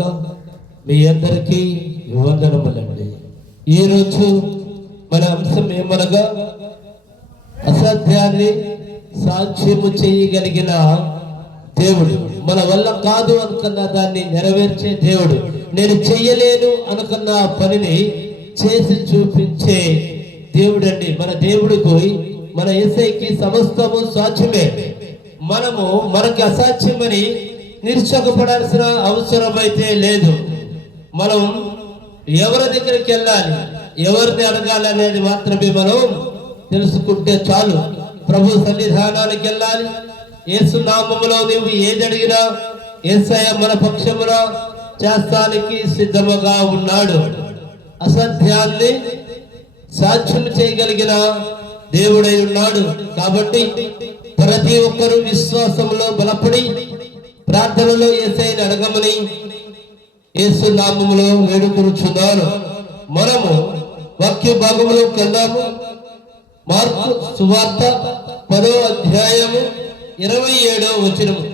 గాక. మీ అందరికీ వందనములండి. ఈరోజు మన అంశం ఏమనగా అసాధ్యాన్ని సాధ్యము చేయగలిగిన దేవుడు. మన వల్ల కాదు అనుకున్న దాన్ని నెరవేర్చే దేవుడు. నేను చెయ్యలేను అనుకున్న పనిని చేసి చూపించే దేవుడు అండి మన దేవుడికి. మన యేసయ్యకి సమస్తము సాధ్యమే. మనకి అసాధ్యమని నిరుత్సాహపడాల్సిన అవసరం అయితే లేదు. మనం ఎవరి దగ్గరికి వెళ్ళాలి, ఎవరిని అడగాలి అనేది మాత్రమే మనం తెలుసుకుంటే చాలు. ప్రభు సన్నిధానానికి వెళ్ళాలి. యేసు నామములో నీవు ఏది అడిగినా యేసయ్య మన పక్షమున చేస్తానికి సిద్ధముగా ఉన్నాడు. అసాధ్యాన్ని సాధ్యం చేయగలిగిన దేవుడై ఉన్నాడు. కాబట్టి ప్రతి ఒక్కరూ విశ్వాసంలో బలపడి ప్రార్థనలో యేసయ్యని అడగమని యేసు నామములో వేడుకొనుచున్నాను. మనము వాక్య భాగంలోకి వెళ్దాము. మార్కు సువార్త 10వ అధ్యాయము 27వ వచనము.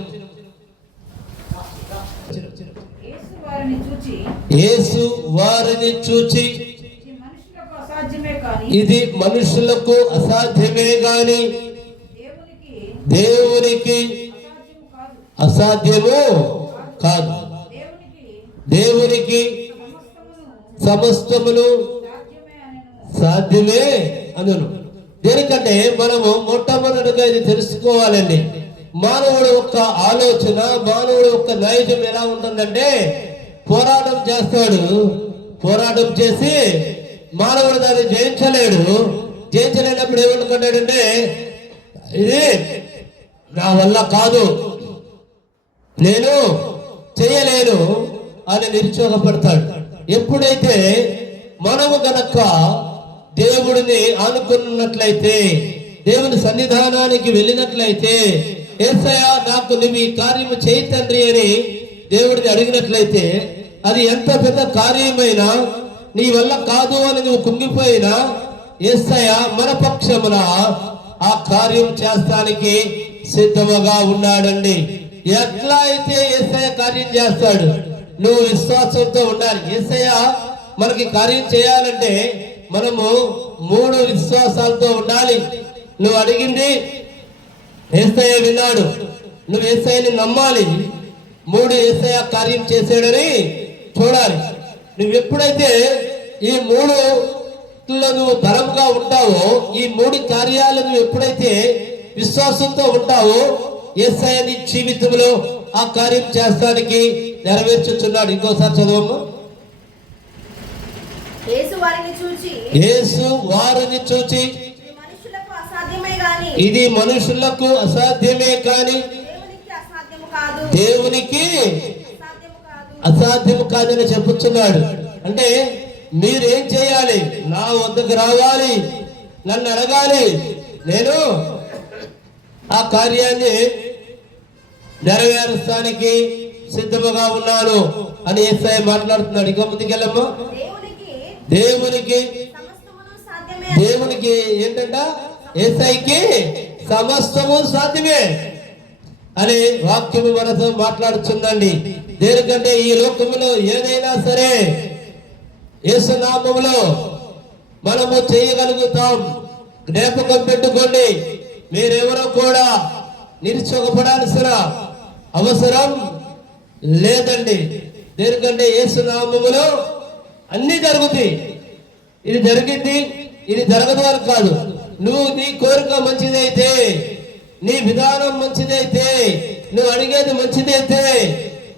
యేసు వారిని చూచి ఇది మనుషులకు అసాధ్యమే గాని దేవునికి అసాధ్యము కాదు. దేవునికి సమస్తమును సాధ్యమే అనును. దేనికంటే మనము మొట్టమొదటిగా ఇది తెలుసుకోవాలండి. మానవుడు యొక్క ఆలోచన, మానవుడు యొక్క నైజం ఎలా ఉంటుందంటే పోరాటం చేస్తాడు. పోరాటం చేసి మానవుడు దాన్ని జయించలేనప్పుడు ఏమనుకుంటాడంటే ఇది నా వల్ల కాదు, నేను చేయలేను అని నిరుత్సాహపడతాడు. ఎప్పుడైతే మనము గనక దేవుడిని ఆనుకున్నట్లయితే, దేవుని సన్నిధానానికి వెళ్ళినట్లయితే, యేసయ్య నాకు నువ్వు ఈ కార్యము చేయి తండ్రి అని దేవుడిని అడిగినట్లయితే, అది ఎంత పెద్ద కార్యమైనా నీ వల్ల కాదు అని నువ్వు కుంగిపోయినా యేసయ్య మన పక్షమున ఆ కార్యం చేస్తానికి సిద్ధముగా ఉన్నాడండి. ఎట్లా అయితే యేసయ్య కార్యం చేస్తాడు, నువ్వు విశ్వాసంతో ఉండాలి. యేసయ్య మనకి కార్యం చేయాలంటే మనము 3 విశ్వాసాలతో ఉండాలి. నువ్వు అడిగింది యేసయ్య విన్నాడు, నువ్వు యేసయ్యని నమ్మాలి. 3 యేసయ్య కార్యం చేసాడని చూడాలి. నువ్వు ఎప్పుడైతే ఈ 3లో నువ్వు బలంగా ఉంటావో, ఈ 3 కార్యాలు నువ్వు ఎప్పుడైతే విశ్వాసంతో ఉంటావో, యేసయ్య నీ జీవితంలో ఆ కార్యం చేస్తానికి నెరవేర్చుచున్నాడు. ఇంకోసారి చదవము. యేసు వారిని చూచి ఇది మనుషులకు అసాధ్యమే కానీ దేవునికి అసాధ్యము కాదని చెప్పుచున్నాడు. అంటే మీరేం చేయాలి? నా వద్దకు రావాలి, నన్ను అడగాలి, నేను ఆ కార్యాన్ని నెరవేర్చడానికి సిద్ధముగా ఉన్నాను అని యేసయ్య మాట్లాడుతున్నాడు. ఇక ముందుకెళ్ళమ్మా. దేవునికి ఏంటంట? యేసయ్యకి సమస్తము సాధ్యమే అని వాక్యము మనతో మాట్లాడుతుందండి. దేనికంటే ఈ లోకములో ఏదైనా సరే యేసు నామములో మనము చేయగలుగుతాం. జ్ఞాపకం పెట్టుకోండి, మీరెవరో కూడా నిరుత్సాహపడాల్సిన అవసరం లేదండి. దేనికంటే యేసు నామములో అన్ని జరుగుతాయి. ఇది జరిగింది, ఇది జరగదు అని కాదు. నువ్వు నీ కోరిక మంచిదైతే, నీ విధానం మంచిదైతే, నువ్వు అడిగేది మంచిదైతే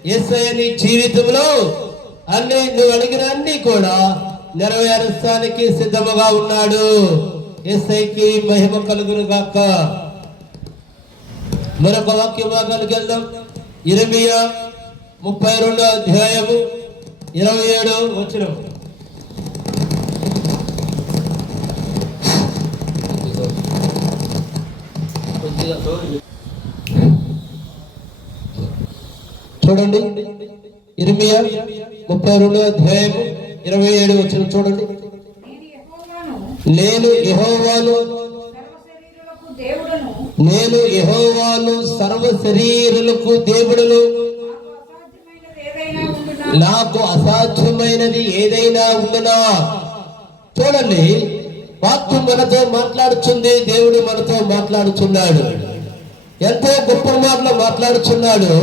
యేసయ్య నీ జీవితంలో నువ్వు అడిగిన అన్ని కూడా నెరవేర్చడానికి సిద్ధముగా ఉన్నాడు. యేసయ్యకి మహిమ కలుగును గాక. మరొక వాక్య భాగానికి వెళ్దాం. ఇర్మియా 32వ అధ్యాయము 27వ వచనం. చూడండి, ఇర్మియా 32వ అధ్యాయము 27వ వచనం చూడండి. నేను యెహోవాను సర్వ శరీరులకు దేవుడును, నాకు అసాధ్యమైనది ఏదైనా ఉండునా. చూడండి, వాక్యం మనతో మాట్లాడుతుంది, దేవుడు మనతో మాట్లాడుచున్నాడు. ఎంతో గొప్ప మాటలు మాట్లాడుచున్నాడు.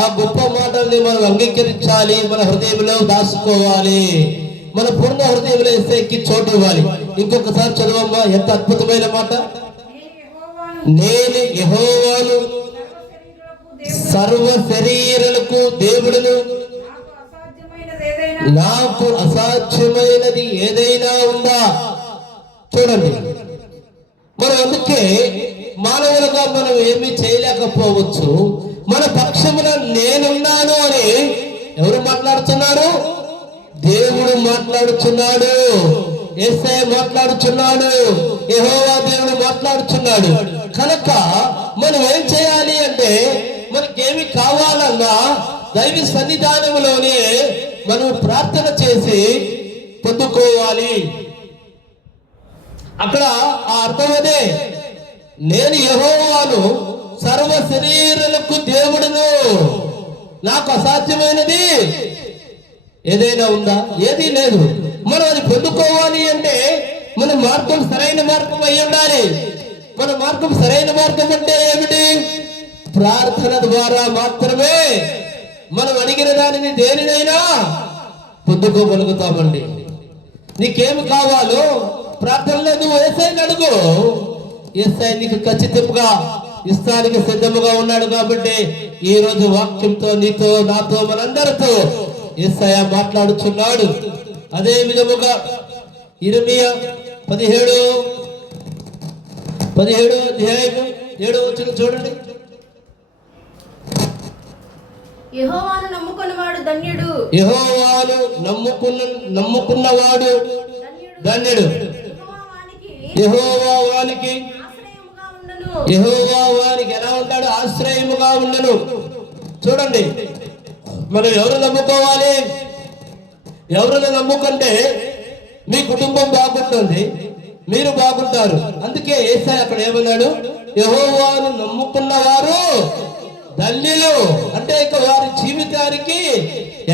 ఆ గొప్ప మాటల్ని మనం అంగీకరించాలి, మన హృదయంలో దాచుకోవాలి, మన పూర్ణ హృదయంలో ఎస్ఐకి చోటు ఇవ్వాలి. ఇంకొకసారి చదవమ్మా, ఎంత అద్భుతమైన మాట. నేను యెహోవాను, సర్వ శరీరులకు దేవుడును, నాకు అసాధ్యమైనది ఏదైనా ఉందా. చూడండి, మనం అందుకే మానవులుగా మనం ఏమీ చేయలేకపోవచ్చు. మన పక్షమున నేనున్నాను అని ఎవరు మాట్లాడుతున్నారు? దేవుడు మాట్లాడుచున్నాడు, యేసయ్య మాట్లాడుచున్నాడు, యెహోవా దేవుడు మాట్లాడుచున్నాడు. కనుక మనం ఏం చేయాలి అంటే, మనకేమి కావాలన్నా దైవ సన్నిధానంలోనే మనం ప్రార్థన చేసి పొందుకోవాలి. అక్కడ ఆ అర్థం అదే, నేను యెహోవాను, సర్వ శరీరులకు దేవుడును, నాకు అసాధ్యమైనది ఏదైనా ఉందా? ఏదీ లేదు. మనం అది పొందుకోవాలి అంటే మన మార్గం సరైన మార్గం అయి ఉండాలి. మన మార్గం సరైన మార్గం అంటే ఏమిటి? ప్రార్థన ద్వారా మాత్రమే మనం అడిగిన దానిని దేనినైనా పొందుకోగలుగుతామండి. నీకేమి కావాలో ప్రార్థనలో నువ్వు యేసయ్యని అడుగు. యేసయ్య నీకు ఖచ్చితంగా ఇస్తానికి సిద్ధముగా ఉన్నాడు. కాబట్టి ఈ రోజు వాక్యంతో నీతో, నాతో, మనందరితో యేసయ్య మాట్లాడుచున్నాడు. అదే విధముగా ఇర్మియా 17 అధ్యాయము 7వ వచనం చూడండి. యెహోవాను నమ్ముకున్నవాడు ధన్యుడు, యెహోవాను నమ్ముకున్నవాడు ధన్యుడు. యెహోవా వానికి ఎలా ఉంటాడు? ఆశ్రయముగా ఉండను. చూడండి, మనం ఎవరు నమ్ముకోవాలి? ఎవరిని నమ్ముకుంటే మీ కుటుంబం బాగుంటుంది, మీరు బాగుంటారు. అందుకే యేసయ్య అక్కడ ఏమన్నాడు? యెహోవాను నమ్ముకున్నవారు ధన్యులు. అంటే ఇక వారి జీవితానికి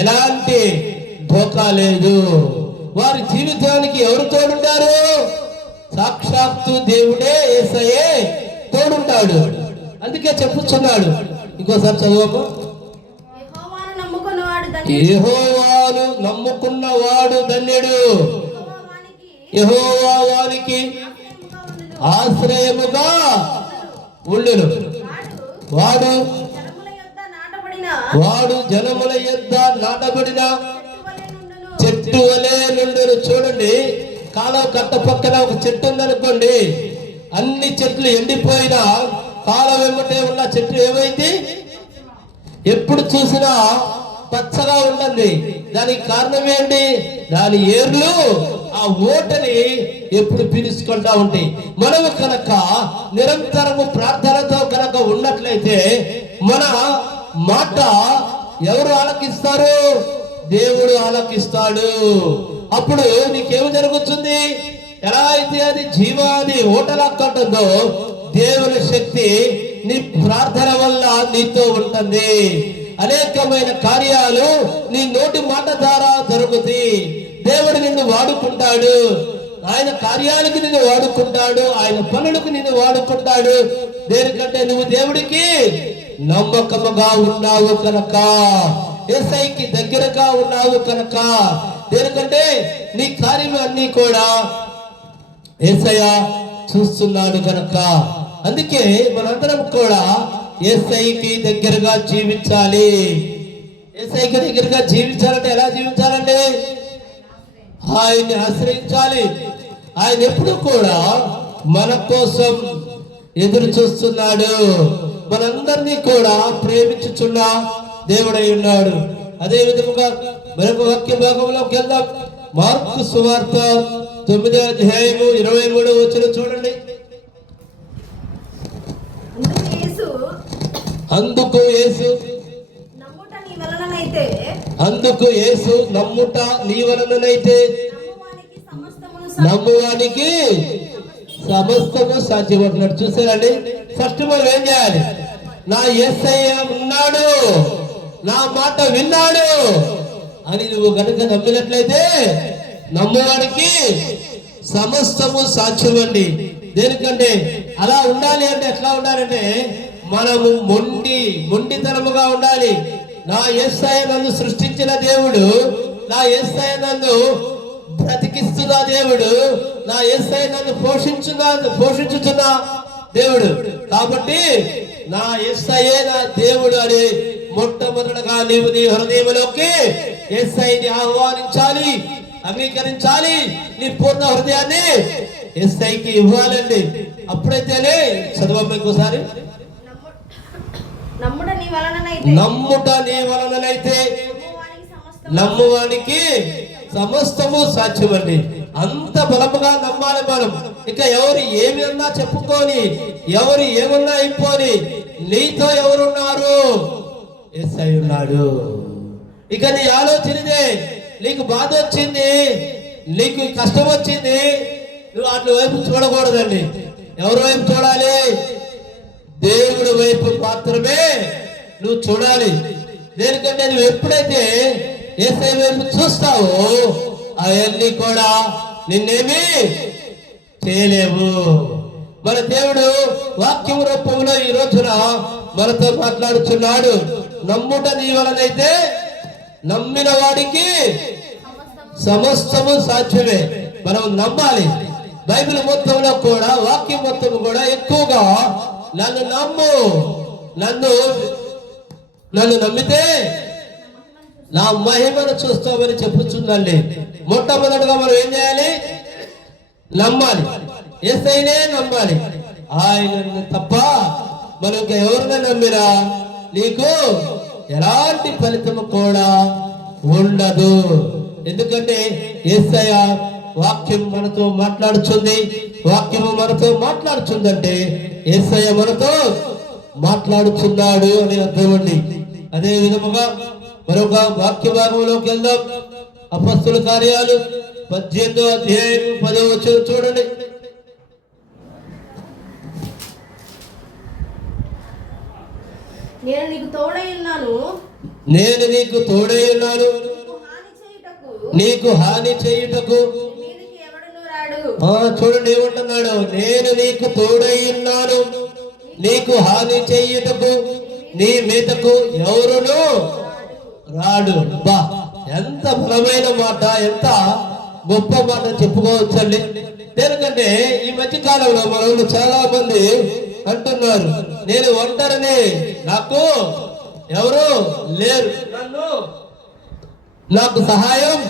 ఎలాంటి ధోకా లేదు. వారి జీవితానికి ఎవరు తోడుంటారు? సాక్షాత్తు దేవుడే, యేసయ్యే తోడుంటాడు. అందుకే చెప్పుచున్నాడు. ఇంకోసారి చదువు. యెహోవాను నమ్ముకున్నవాడు ధన్యుడు, యెహోవా వానికి ఆశ్రయముగా ఉండును. వాడు జనముల యొద్ద నాటబడిన చెట్టు వలె నుండును. చూడండి, కాలువ కట్ట పక్కన ఒక చెట్టు ఉందనుకోండి, అన్ని చెట్లు ఎండిపోయినా కాలువ వెంబటే ఉన్న చెట్టు ఏమైంది? ఎప్పుడు చూసినా పచ్చగా ఉంటుంది. దానికి కారణం ఏంటి? దాని ఏర్లు ఆ ఓటని ఎప్పుడు పీలుచుకుంటా ఉంటాయి. మనము కనుక నిరంతరము ప్రార్థనతో కనుక ఉన్నట్లయితే మన మాట ఎవరు ఆలకిస్తారు? దేవుడు ఆలకిస్తాడు. అప్పుడు నీకేమి జరుగుతుంది? ఎలా అయితే అది జీవాది ఓటలాక్కుంటుందో, దేవుని శక్తి నీ ప్రార్థన వల్ల నీతో ఉంటుంది. అనేకమైన కార్యాలు నీ నోటి మాట ద్వారా జరుగుతాయి. దేవుడు నిన్ను వాడుకుంటాడు, ఆయన కార్యాలకు నిన్ను వాడుకుంటాడు, ఆయన పనులకు నిన్ను వాడుకుంటాడు. దేనికంటే నువ్వు దేవుడికి నమ్మకముగా ఉన్నావు కనుక, యేసయ్యకి దగ్గరగా ఉన్నావు కనుక. దేనికంటే నీ కార్యము అన్ని కూడా యేసయ్య చూస్తున్నాడు కనుక. అందుకే మనందరం కూడా యేసయ్యకి దగ్గరగా జీవించాలి. యేసయ్యకి దగ్గరగా జీవించాలంటే ఎలా జీవించాలంటే ఆయన్ని ఆశ్రయించాలి. ఆయన ఎప్పుడు కూడా మన కోసం ఎదురు చూస్తున్నాడు. మనందరినీ కూడా ప్రేమించుచున్న దేవుడై ఉన్నాడు. అదే విధముగా మరొక వాక్య భాగంలోకి వెళ్దాం. మార్కు సువార్త 9వ అధ్యాయము 23వ వచనం చూడండి. అందుకు యేసు నమ్ముట నీ వలననైతే నమ్మువానికి సమస్తము సాధ్యపడుతున్నాడు. చూసారండి, ఫస్ట్ మనం ఏం చేయాలి? నా యేసయ్య ఉన్నాడు, నా మాట విన్నాడు, అని నువ్వు గనుక నమ్మినట్లయితే నమ్మువాడికి సమస్తము సాధ్యమండి. దేనికంటే అలా ఉండాలి అంటే ఎట్లా ఉండాలంటే మనము మొండితనముగా ఉండాలి. నా యేసయ్య నన్ను సృష్టించిన దేవుడు, నా యేసయ్య నన్ను బ్రతికిస్తున్న దేవుడు, నా యేసయ్య నన్ను పోషించుతున్న దేవుడు. కాబట్టి నా యేసయ్యే నా దేవుడు అని మొట్టమొదటగా నీవు నీ హృదయంలోకి యేసయ్యని ఆహ్వానించాలి, అంగీకరించాలి. నీ పూర్ణ హృదయాన్ని యేసయ్యకి ఇవ్వాలండి. అప్పుడైతేనే చదవమ్మ ఇంకోసారి. నమ్ముట నీ వలననైతే నమ్మువానికి సమస్తము సాధ్యమండి. అంత బలముగా నమ్మాలి మనం. ఇక ఎవరు ఏమి అన్నా చెప్పుకొని, ఎవరు ఏమన్నా అయిపోని, నీతో ఎవరున్నారు? యేసయ్య ఉన్నాడు. ఇక నీ ఆలోచనదే, నీకు బాధ వచ్చింది, నీకు కష్టం వచ్చింది, నువ్వు అట్ల వైపు చూడకూడదండి. ఎవరి వైపు చూడాలి? దేవుడి వైపు మాత్రమే నువ్వు చూడాలి. దేనికంటే నువ్వు ఎప్పుడైతే యేసయ్య వైపు చూస్తావో అవన్నీ కూడా నిన్నేమి చేయలేవు. మన దేవుడు వాక్యం రూపంలో ఈ రోజున మనతో మాట్లాడుతున్నాడు. నమ్ముట నీ వలనైతే నమ్మిన వాడికి సమస్తము సాధ్యమే. మనం నమ్మాలి. బైబిల్ మొత్తంలో కూడా, వాక్యం మొత్తం కూడా ఎక్కువగా నన్ను నమ్ము, నన్ను నమ్మితే నా మహిమను చూస్తామని చెప్పుతుందండి. మొట్టమొదటిగా మనం ఏం చేయాలి? నమ్మాలి. యేసయ్యనే నమ్మాలి. ఆయనను తప్ప మనం ఇంకా ఎవరిని నమ్మినా నీకు ఎలాంటి ఫలితము కూడా ఉండదు. ఎందుకంటే యేసయ్య వాక్యం మనతో మాట్లాడుతుంది. వాక్యము మనతో మాట్లాడుతుందంటే యేసయ్య మనతో మాట్లాడుతున్నాడు అని అర్థమండి. అదే విధముగా మరొక వాక్య భాగంలోకి వెళ్దాం. అపొస్తలుల కార్యాలు 18వ అధ్యాయం 10వ వచనం చూడండి. నేను నీకు తోడై ఉన్నాను, నీకు హాని చేయుటకు చూడండి ఏమంటున్నాడు? నేను నీకు తోడై ఉన్నాను, నీకు హాని చేయుటకు నీ మీదకు ఎవరును రాడు. బా, ఎంత బలమైన మాట, ఎంత గొప్ప మాట చెప్పుకోవచ్చండి. ఎందుకంటే ఈ మధ్య కాలంలో మన చాలా మంది అంటున్నారు, నేను ఒంటరిని, నాకు ఎవరు లేరు, నాకు సహాయం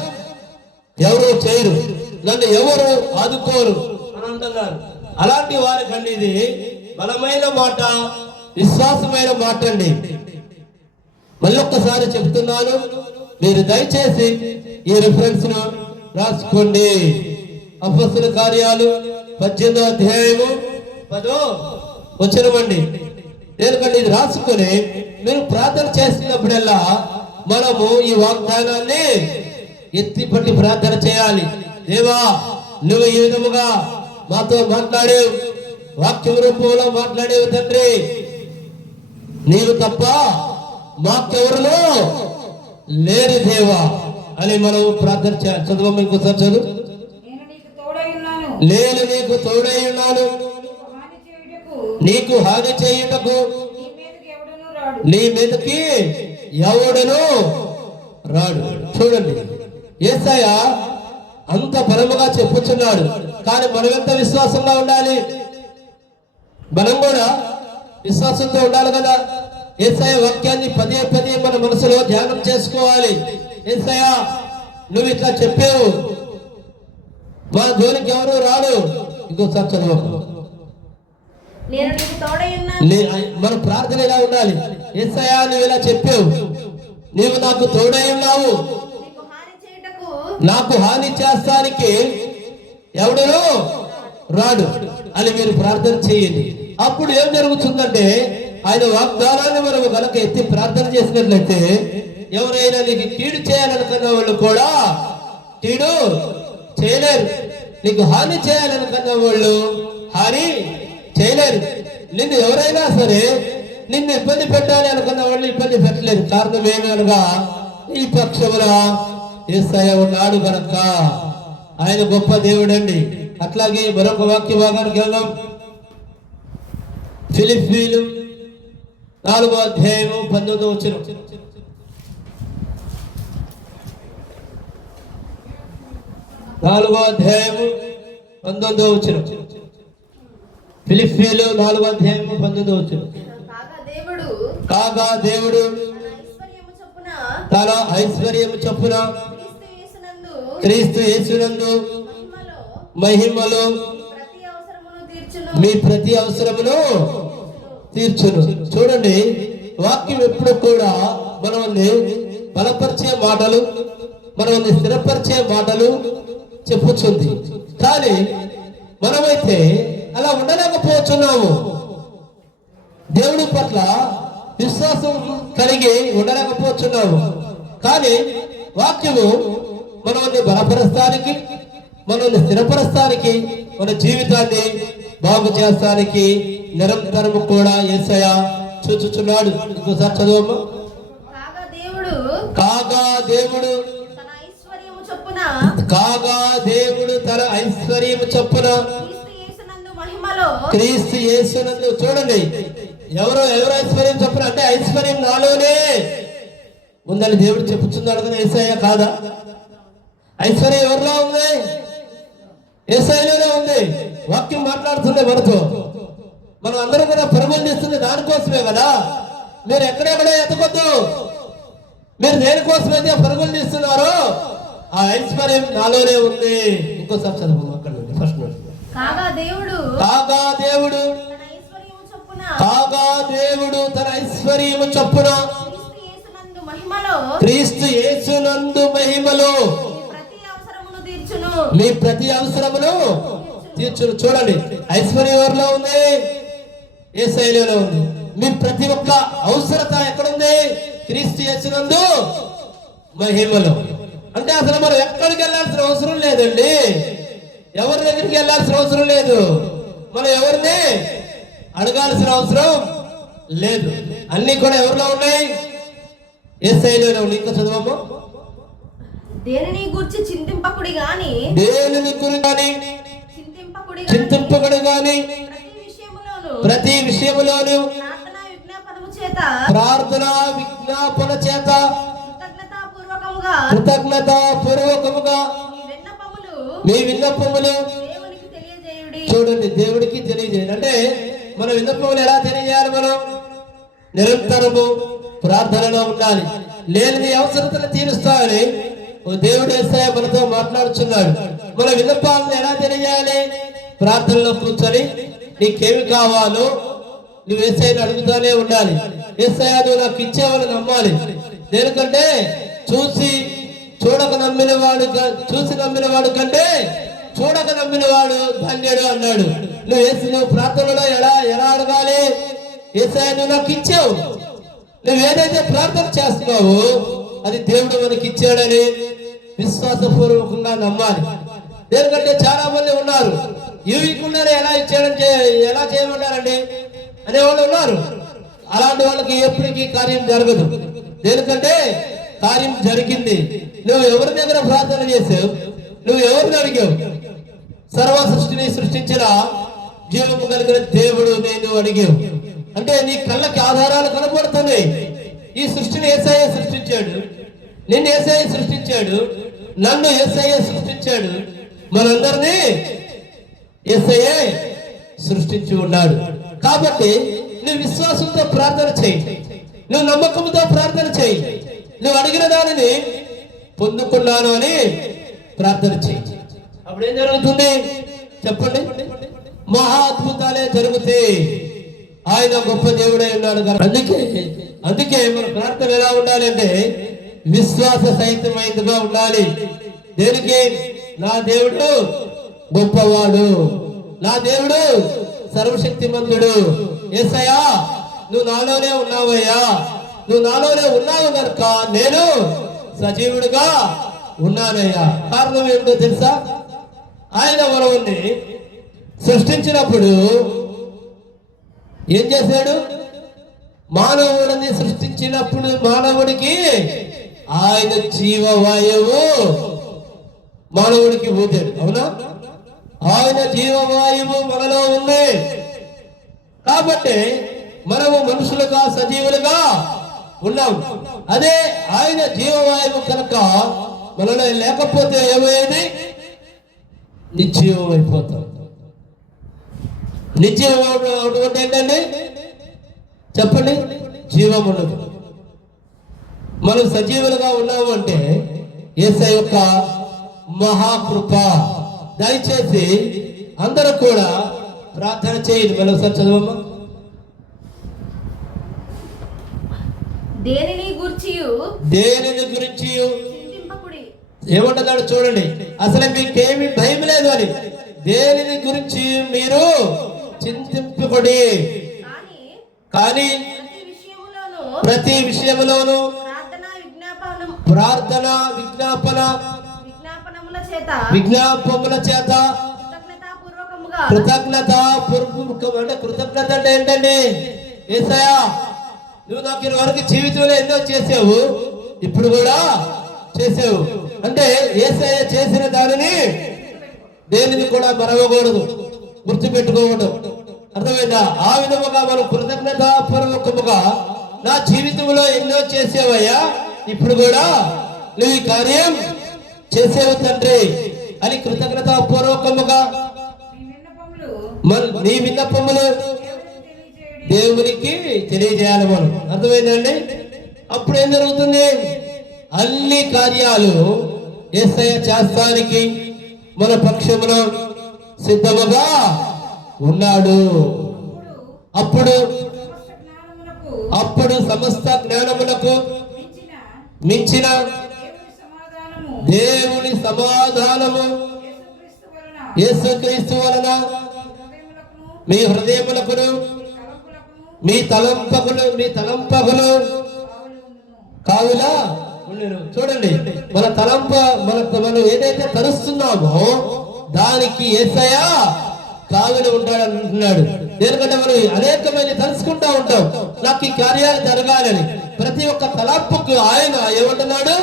ఎవరు చేయరు, నన్ను ఎవరు ఆదుకోరు అని అంటున్నారు. అలాంటి వారికండి ఇది బలమైన మాట, విశ్వాసమైన మాట అండి. మళ్ళొక్కసారి చెప్తున్నాను, మీరు దయచేసి ఈ రిఫరెన్స్ ను రాసుకోండి. అపొస్తలుల కార్యాలు 18వ అధ్యాయము 10వ వచనమండి. ఎందుకంటే ఇది రాసుకొని మీరు ప్రార్థన చేస్తున్నప్పుడల్లా మనము ఈ వాగ్దానాన్ని ఎత్తిపట్టి ప్రార్థన చేయాలి. దేవా, నువ్వు ఈ విధముగా మాతో మాట్లాడేవు, వాక్యం రూపంలో మాట్లాడేవు తండ్రి, నీవు తప్ప మాకెవరులో లేరు దేవా అని మనం ప్రార్థన చేయాలి. చదువు ఇంకోసారి చదువు. నేను నీకు తోడై ఉన్నాను, నీకు హాని చేయుటకు నీ మీదకి ఎవడును రాడు. చూడండి, యేసయ్య అంత బలముగా చెప్పుచున్నాడు. కానీ మనం ఎంత విశ్వాసంగా ఉండాలి? మనం కూడా విశ్వాసంతో ఉండాలి కదా. యేసయ్య వాక్యాన్ని పదే పదే మన మనసులో ధ్యానం చేసుకోవాలి. యేసయ్య, నువ్వు ఇట్లా చెప్పావు, మన జోలికి ఎవరు రాడు. ఇంకోసారి చదువు. మన ప్రార్థన ఇలా ఉండాలి. యేసయ్య, నువ్వు ఇలా చెప్పావు, నీవు నాకు తోడై ఉన్నావు, నాకు హాని చేస్తానికి ఎవడను రాడు అని మీరు ప్రార్థన చేయండి. అప్పుడు ఏం జరుగుతుందంటే, ఆయన వాగ్దానాన్ని మనం కనుక ఎత్తి ప్రార్థన చేసినట్లయితే ఎవరైనా నీకు కీడు చేయాలనుకున్న వాళ్ళు కూడా కీడు చేయలేరు, నీకు హాని చేయాలనుకున్న వాళ్ళు హాని చేయలేరు. నిన్ను ఎవరైనా సరే నిన్ను ఇబ్బంది పెట్టాలి అనుకున్న వాళ్ళు ఇబ్బంది పెట్టలేరు. కారణం ఏమి అనగా ఈ పక్షమున యేసయ్య ఉన్నాడు కనుక ఆయన గొప్ప దేవుడండి. అట్లాగే మరొక వాక్య భాగానికి వెళ్దాం. ఫిలిప్పీలు 4వ అధ్యాయము 19వ వచనం. 4వ అధ్యాయము 19వ వచనం. ఫిలిప్పీలు 4వ అధ్యాయము 19వ వచనం. కాగా దేవుడు తన ఐశ్వర్యము చొప్పున క్రీస్తు యేసునందు మహిమలో మీ ప్రతి అవసరమును తీర్చును. చూడండి, వాక్యం ఎప్పుడు కూడా మనల్ని బలపరిచే మాటలు, మనల్ని స్థిరపరిచే మాటలు చెప్పుచుంది. కానీ మనమైతే అలా ఉండలేకపోతున్నాము. దేవుడి పట్ల విశ్వాసం కలిగి ఉండలేకపోతున్నాము. కానీ వాక్యము మనల్ని బలపరుస్తానికి, మనల్ని స్థిరపరుస్తానికి, మన జీవితాన్ని బాగు చేస్తానికి నిరంతరము కూడా యేసయ్య చూచుచున్నాడు. ఇంకోసారి చదువు. కాగా దేవుడు తన ఐశ్వర్యము చొప్పున క్రీస్తు యేసునందు. చూడండి, ఎవరు ఐశ్వర్యం చొప్పున అంటే ఐశ్వర్యం నాలోనే ఉందని దేవుడు చెప్పుచున్నాడు కదా. యేసయ్య కాదా? ఐశ్వర్యం ఎవరిలో ఉంది? యేసయ్యలోనే ఉంది. వాక్యం మాట్లాడుతుంది మనతో. మనం అందరం కూడా పరుగులు తీస్తుంది దానికోసమే కదా. మీరు ఎక్కడెక్కడే ఎత్తకొద్దు. మీరు దేనికోసమైతే పరుగులు తీస్తున్నారో ఆ ఐశ్వర్యం నాలోనే ఉంది. ఇంకోసారి చదువు అక్కడ నుండి ఫస్ట్ నుండి. కాగా దేవుడు తన ఐశ్వర్యము చొప్పున క్రీస్తు యేసునందు మహిమలో మీ ప్రతి అవసరమును తీర్చును. చూడండి, ఐశ్వర్యం ఎవరిలో ఉంది? యేసయ్యలో ఉంది. మీ ప్రతి ఒక్క అవసరత ఎక్కడుంది? క్రీస్తు యేసునందు మహిమలో. అంటే అసలు మనం ఎక్కడికి వెళ్ళాల్సిన అవసరం లేదండి. ఎవరి దగ్గరికి వెళ్ళాల్సిన అవసరం లేదు. మనం ఎవరిని అడగాల్సిన అవసరం లేదు. అన్ని కూడా ఎవరిలో ఉన్నాయి? యేసయ్యలోనే ఉన్నాయి. ఇంకా చదవము. దేనిని గురించి చింతింపకుడి గాని చింతింపకుడి గాని ప్రతి విషయములోను ప్రార్థన విజ్ఞాపన చేత కృతజ్ఞతాపూర్వకముగా మీ విన్నపములు చూడండి దేవుడికి తెలియజేయండి. అంటే మన విన్నపములు ఎలా తెలియజేయాలి? మనం నిరంతరము ప్రార్థనలో ఉండాలి. లేని అవసరతలు తీరుస్తాయని దేవుడు యేసయ్య మనతో మాట్లాడుచున్నాడు. మన విన్నపాలను ఎలా తెలియజేయాలి? ప్రార్థనలో కూర్చొని నీకేమి కావాలో నువ్వు యేసయ్యని అడుగుతానే ఉండాలి. యేసయ్య నువ్వు నాకు ఇచ్చేవాళ్ళు నమ్మాలి. ఎందుకంటే చూసి నమ్మినవాడు కంటే చూడక నమ్మినవాడు ధన్యుడు అన్నాడు. నువ్వు ప్రార్థనలో ఎలా అడగాలి? యేసయ్య నువ్వు నాకు ఇచ్చావు, నువ్వు ఏదైతే ప్రార్థన చేస్తున్నావో అది దేవుడు మనకి ఇచ్చాడని విశ్వాసపూర్వకంగా నమ్మాలి. ఎందుకంటే చాలా మంది ఉన్నారు, ఇవికుండానే ఎలా చేయమంటారండి అనేవాళ్ళు ఉన్నారు. అలాంటి వాళ్ళకి ఎప్పటికీ కార్యం జరగదు. ఎందుకంటే కార్యం జరిగింది. నువ్వు ఎవరి దగ్గర ప్రార్థన చేసావు? నువ్వు ఎవరిని అడిగావు? సర్వ సృష్టిని సృష్టించిన జీవము కలిగిన దేవుడు నేను అడిగావు. అంటే నీ కళ్ళకి ఆధారాలు కనబడుతున్నాయి. ఈ సృష్టిని యేసయ్య సృష్టించాడు, నిన్ను యేసయ్య సృష్టించాడు, నన్ను యేసయ్య సృష్టించాడు, మనందరినీ యేసయ్య సృష్టించి ఉన్నాడు. కాబట్టి నువ్వు విశ్వాసంతో ప్రార్థన చేయి, నువ్వు నమ్మకంతో ప్రార్థన చేయి. నువ్వు అడిగిన దానిని పొందుకున్నాను అని ప్రార్థన చేయి. అప్పుడు ఏం జరుగుతుంది చెప్పండి? మహా అద్భుతాలే జరుగుతాయి. ఆయన గొప్ప దేవుడై ఉన్నాడు. అందుకే మన ప్రార్థన ఎలా ఉండాలి అంటే విశ్వాస సహితమైనదిగా ఉండాలి. దేనికి? నా దేవుడు గొప్పవాడు, నా దేవుడు సర్వశక్తిమంతుడు. యేసయ్యా నువ్వు నాలోనే ఉన్నావయ్యా, నువ్వు నాలోనే ఉన్నావు కనుక నేను సజీవుడిగా ఉన్నానయ్యా. కారణం ఏమిటో తెలుసా? ఆయన మనల్ని సృష్టించినప్పుడు ఏం చేశాడు? మానవుడిని సృష్టించినప్పుడు మానవుడికి ఆయన జీవవాయువు మానవుడికి ఊదాడు. అవునా? ఆయన జీవవాయువు మనలో ఉంది కాబట్టి మనము మనుషులుగా సజీవులుగా ఉన్నాం. అదే ఆయన జీవవాయువు కనుక మనలో లేకపోతే ఏమయ్యేది? నిశ్చయం అయిపోతాం. నిశ్చయం అవడం ఏంటండి? చెప్పండి. జీవం ఉండదు. మనం సజీవులుగా ఉన్నాము అంటే యేసయ్య యొక్క మహాకృప. దయచేసి అందరూ కూడా ప్రార్థన చేయండి. మనం ఒకసారి చదవమ్మా. దేనిని గురించి చింతింపకుడి. ఏమంటున్నాడు చూడండి. అసలు మీకేమి భయం లేదు అని. దేనిని గురించి మీరు చింతింపకుడి, కానీ ప్రతి విషయములోను ప్రార్థన విజ్ఞాపనముల చేత కృతజ్ఞత అంటే ఏంటండి? యేసయ్యా, నువ్వు నాకు ఇదివరకు జీవితంలో ఎన్నో చేసావు, ఇప్పుడు కూడా చేసావు అంటే యేసయ్య చేసిన దానిని దేనిని కూడా మరవకూడదు, గుర్తుపెట్టుకోవడం. అర్థమైందా? ఆ విధముగా మనం కృతజ్ఞత పూర్వకముగా నా జీవితంలో ఎన్నో చేసేవయ్యా, ఇప్పుడు కూడా నువ్వు ఈ కార్యం చేసేవు తండ్రి అని కృతజ్ఞత పూర్వకముగా నీ విన్నపములు దేవునికి తెలియజేయాలి మనం. అర్థమైందండి? అప్పుడు ఏం జరుగుతుంది? అన్ని కార్యాలు యేసయ్య చేస్తానికి మన పక్షములో సిద్ధముగా ఉన్నాడు. అప్పుడు సమస్త జ్ఞానములకు మించిన దేవుని సమాధానము యేసుక్రీస్తు వలన మీ హృదయములకును మీ తలంపకులు కావులా ఉండెను. చూడండి, మన మనం ఏదైతే తలుస్తున్నామో దానికి యేసయ్య కావులు ఉంటాడు అంటున్నాడు. ఎందుకంటే మనం అనేకమైన తలుసుకుంటా ఉంటాం, నాకు ఈ కార్యాలు జరగాలని. ప్రతి ఒక్క తలంపుకు ఆయన ఏమంటున్నాడు?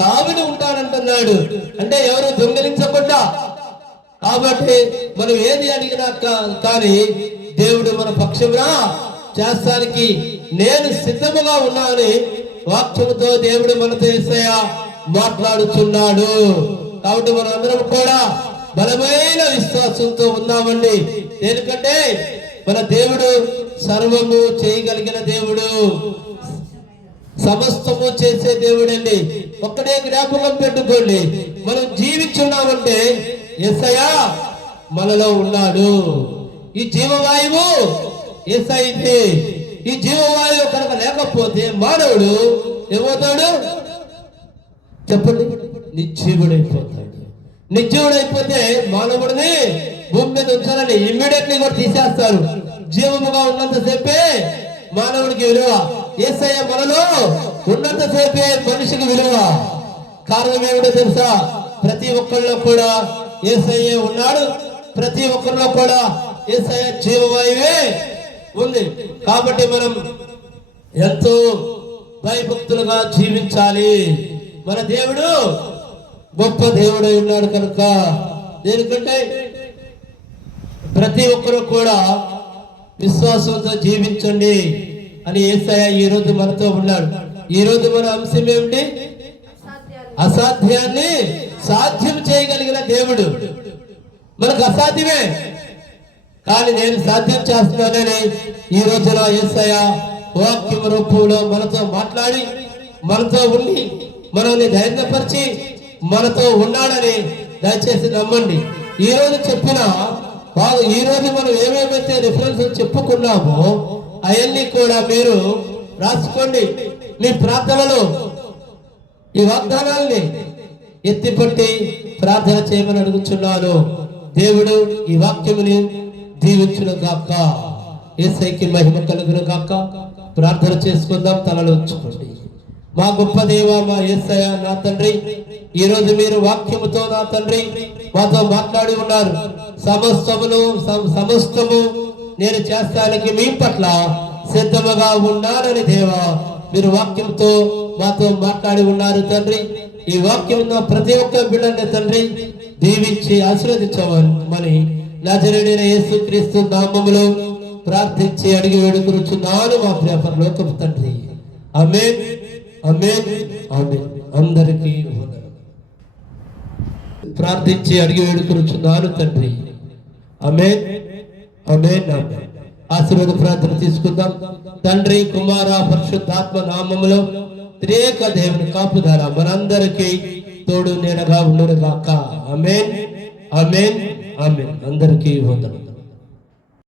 కావులు ఉంటాడంటున్నాడు. అంటే ఎవరు దొంగిలించకుండా. కాబట్టి మనం ఏది అడిగినా కానీ దేవుడు మన పక్షమున చేస్తానికి నేను సిద్ధముగా ఉన్నానని వాక్యముతో దేవుడు మనతో యేసయ్య మాట్లాడుతున్నాడు. కాబట్టి మనం అందరం కూడా బలమైన విశ్వాసంతో ఉన్నామండి. ఎందుకంటే మన దేవుడు సర్వము చేయగలిగిన దేవుడు, సమస్తము చేసే దేవుడు అండి. ఒక్కడే జ్ఞాపకం పెట్టుకోండి, మనం జీవించున్నామంటే యేసయ్య మనలో ఉన్నాడు. ఈ జీవవాయువు యేసయ్యది. ఈ జీవవాయువు కనుక లేకపోతే మానవుడు ఏమవుతాడు? చెప్పండి. నిశ్చయుడైపోతాడు. నిశ్చయుడైపోతే మానవుడిని భూమి మీద ఉంచాలని ఇమ్మీడియట్లీ కూడా తీసేస్తారు. జీవముగా ఉన్నంతసేపే మానవుడికి విలువ. యేసయ్య మనలో ఉన్నంతసేపే మనిషికి విలువ. కారణం ఏమిటో తెలుసా? ప్రతి ఒక్కరిలో కూడా యేసయ్య ఉన్నాడు. ప్రతి ఒక్కరిలో కూడా యేసయ్య జీవవాయువే ఉంది. కాబట్టి మనం ఎంతో భయభక్తులుగా జీవించాలి. మన దేవుడు గొప్ప దేవుడై ఉన్నాడు కనుక. ఎందుకంటే ప్రతి ఒక్కరు కూడా విశ్వాసంతో జీవించండి అని యేసయ్య ఈ రోజు మనతో ఉన్నాడు. ఈ రోజు మన అంశం ఏమిటి? అసాధ్యాన్ని సాధ్యం చేయగలిగిన దేవుడు. మనకు అసాధ్యమే, కానీ నేను సాధ్యం చేస్తున్నానని ఈ రోజున యేసయ్య వాక్యం రూపంలో మనతో మాట్లాడి మనతో ఉండి మనల్ని ధైర్యపరిచి మనతో ఉన్నాడని దయచేసి నమ్మండి. ఈ రోజు చెప్పిన ఈ రోజు మనం ఏమేమైతే రిఫరెన్స్ చెప్పుకున్నామో అవన్నీ కూడా మీరు రాసుకోండి. మీ ప్రార్థనలో ఈ వాగ్దానాల్ని ఎత్తిపట్టి ప్రార్థన చేయమని అడుగుతున్నాను. దేవుడు ఈ వాక్యముని దీవించును గాక. యేసయ్యకి మహిమ కలుగును గాక. ప్రార్థన చేసుకుందాం. తలలు ఉంచుకోండి. మా గొప్ప దేవ, మా యేసయ్య, నా తండ్రి, ఈ రోజు మీరు వాక్యముతో నా తండ్రి మాతో మాట్లాడి ఉన్నారు. సమస్తము నేను చేస్తానికి మీ పట్ల సిద్ధముగా ఉన్నానని దేవా మీరు వాక్యంతో మాతో మాట్లాడి ఉన్నారు తండ్రి. ఈ వాక్యంలో ప్రతి ఒక్క బిడ్డని తండ్రి దీవించి ఆశీర్వదించమని నజరేయుడైన యేసుక్రీస్తు నామములో ప్రార్థించి అడిగి వేడుకొనుచున్నాను మా ప్రియ పరలోకపు తండ్రి. ఆమేన్, ఆమేన్, ఆమేన్. అందరికీ వందనాలు. ప్రార్థించి అడిగి వేడుకొనుచున్నాను తండ్రి. ఆమేన్, ఆమేన్, ఆమేన్. ఆశీర్వాద ప్రార్థన తీసుకుందాం. తండ్రి, కుమార, పరిశుద్ధాత్మ నామములో త్రియేక దేవుని కాపుదల మనందరికీ తోడు నీడగా ఉండును గాక. ఆమేన్, ఆమేన్, ఆమేన్. అందరికీ వందనాలు.